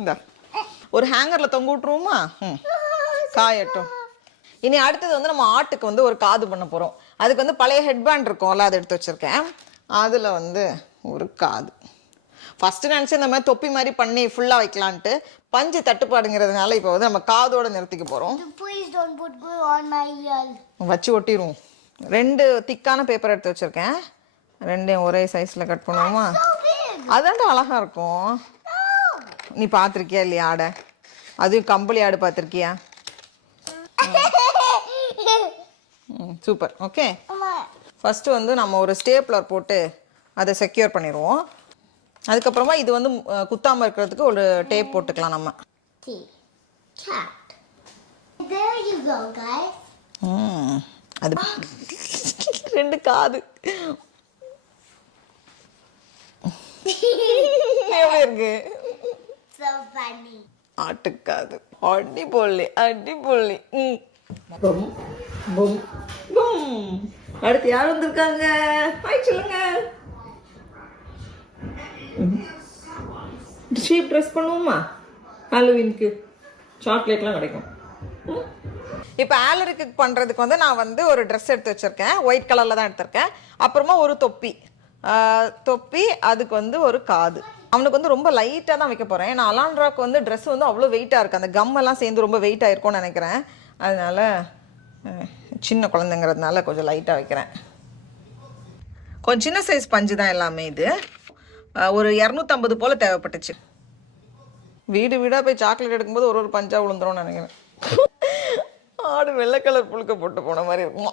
இந்த ஒரு ஹேங்கரில் தொங்க விட்ருவோமா? காயட்டும். இனி அடுத்தது வந்து நம்ம ஆட்டுக்கு வந்து ஒரு காது பண்ண போகிறோம். அதுக்கு வந்து பழைய ஹெட்பேண்ட் இருக்கும்ல, அதை எடுத்து வச்சுருக்கேன். அதில் வந்து ஒரு காது. ஃபஸ்ட்டு நினச்சி இந்த மாதிரி தொப்பி மாதிரி பண்ணி ஃபுல்லாக வைக்கலான்ட்டு பஞ்சு தட்டுப்பாடுங்கிறதுனால இப்போ வந்து நம்ம காதோடு நிறுத்திக்க போகிறோம். வச்சு ஒட்டிடுவோம். 2 திக்கான பேப்பர் எடுத்து வச்சுருக்கேன். 2 ஒரே சைஸில் கட் பண்ணுவோமா? அதாண்டா அழகாக இருக்கும். நீ பார்த்துருக்கியா இல்லையா ஆடை? அதுவும் கம்பளி ஆடு பார்த்துருக்கியா? சூப்பர். ஓகே, ஃபஸ்ட்டு வந்து நம்ம ஒரு ஸ்டேப்லர் போட்டு அதை செக்யூர் பண்ணிடுவோம். அதுக்கப்புறமா இது வந்து குத்தாமல் இருக்கிறதுக்கு ஒரு டேப் போட்டுக்கலாம் நம்ம. அது 2 காது எப்படி இருக்கு? ஆட்டுக்காது. அடிப்பொல்லி அடிப்பொல்லி. அடுத்து யார் வந்திருக்காங்க? ஹாய் சொல்லுங்க. ஷீப் ட்ரெஸ் பண்ணுவோமா? ஹாலோவீனுக்கு சாக்லேட்லாம் கிடைக்கும். இப்போ ஆலருக்கு பண்ணுறதுக்கு வந்து நான் வந்து ஒரு ட்ரெஸ் எடுத்து வச்சுருக்கேன். ஒயிட் கலரில் தான் எடுத்திருக்கேன். அப்புறமா ஒரு தொப்பி, அதுக்கு வந்து ஒரு காது. அவனுக்கு வந்து ரொம்ப லைட்டாக தான் வைக்க போகிறேன். நான் அலான்ட்ராக்கு வந்து ட்ரெஸ் வந்து அவ்வளோ வெயிட்டாக இருக்குது. அந்த கம்மெல்லாம் சேர்ந்து ரொம்ப வெயிட்டாக இருக்கும்னு நினைக்கிறேன். அதனால் சின்ன குழந்தைங்கிறதுனால கொஞ்சம் லைட்டாக வைக்கிறேன். கொஞ்சம் சின்ன சைஸ் பஞ்சு தான் எல்லாமே. இது ஒரு 250 போல் தேவைப்பட்டுச்சு. வீடு வீடாக போய் சாக்லேட் எடுக்கும்போது ஒரு பஞ்சாக விழுந்துரும்னு நினைக்கிறேன். ஆடு வெள்ளை கலர் புழுக்க போட்டு போன மாதிரி இருக்குமா?